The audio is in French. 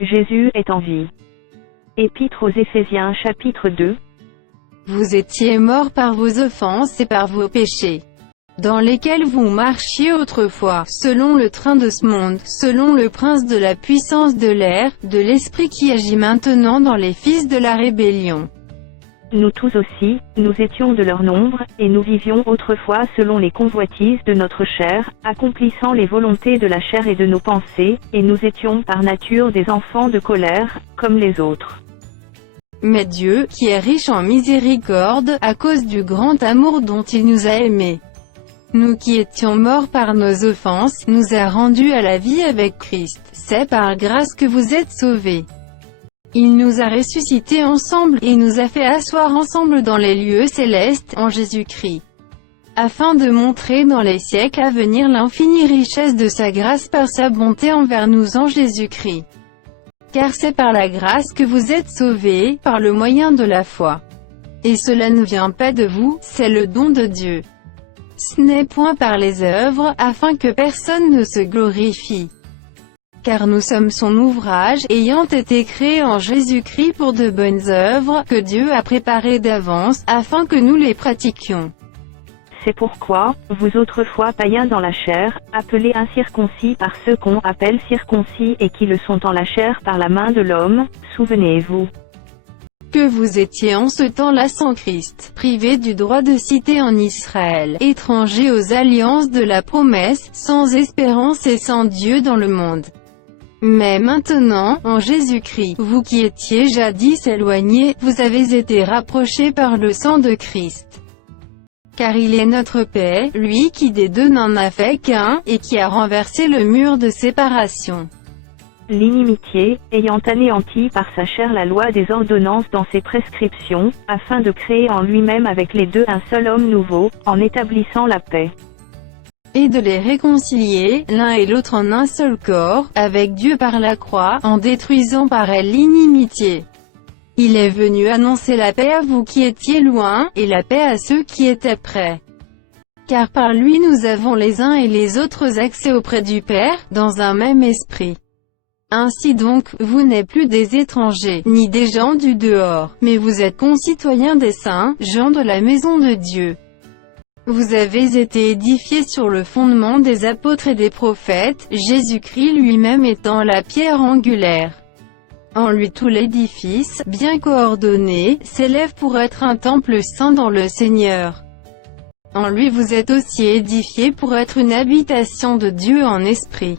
Jésus est en vie. Épître aux Éphésiens chapitre 2. Vous étiez morts par vos offenses et par vos péchés, dans lesquels vous marchiez autrefois, selon le train de ce monde, selon le prince de la puissance de l'air, de l'esprit qui agit maintenant dans les fils de la rébellion. Nous tous aussi, nous étions de leur nombre, et nous vivions autrefois selon les convoitises de notre chair, accomplissant les volontés de la chair et de nos pensées, et nous étions par nature des enfants de colère, comme les autres. Mais Dieu, qui est riche en miséricorde, à cause du grand amour dont il nous a aimés, nous qui étions morts par nos offenses, nous a rendus à la vie avec Christ. C'est par grâce que vous êtes sauvés. Il nous a ressuscités ensemble, et nous a fait asseoir ensemble dans les lieux célestes, en Jésus-Christ, afin de montrer dans les siècles à venir l'infinie richesse de sa grâce par sa bonté envers nous en Jésus-Christ. Car c'est par la grâce que vous êtes sauvés, par le moyen de la foi. Et cela ne vient pas de vous, c'est le don de Dieu. Ce n'est point par les œuvres, afin que personne ne se glorifie. Car nous sommes son ouvrage, ayant été créés en Jésus-Christ pour de bonnes œuvres, que Dieu a préparées d'avance, afin que nous les pratiquions. C'est pourquoi, vous autrefois païens dans la chair, appelés incirconcis par ceux qu'on appelle circoncis et qui le sont en la chair par la main de l'homme, souvenez-vous que vous étiez en ce temps-là sans Christ, privés du droit de cité en Israël, étrangers aux alliances de la promesse, sans espérance et sans Dieu dans le monde. Mais maintenant, en Jésus-Christ, vous qui étiez jadis éloignés, vous avez été rapprochés par le sang de Christ. Car il est notre paix, lui qui des deux n'en a fait qu'un, et qui a renversé le mur de séparation. L'inimitié, ayant anéanti par sa chair la loi des ordonnances dans ses prescriptions, afin de créer en lui-même avec les deux un seul homme nouveau, en établissant la paix. Et de les réconcilier, l'un et l'autre en un seul corps, avec Dieu par la croix, en détruisant par elle l'inimitié. Il est venu annoncer la paix à vous qui étiez loin, et la paix à ceux qui étaient près. Car par lui nous avons les uns et les autres accès auprès du Père, dans un même esprit. Ainsi donc, vous n'êtes plus des étrangers, ni des gens du dehors, mais vous êtes concitoyens des saints, gens de la maison de Dieu. Vous avez été édifiés sur le fondement des apôtres et des prophètes, Jésus-Christ lui-même étant la pierre angulaire. En lui tout l'édifice, bien coordonné, s'élève pour être un temple saint dans le Seigneur. En lui vous êtes aussi édifiés pour être une habitation de Dieu en esprit.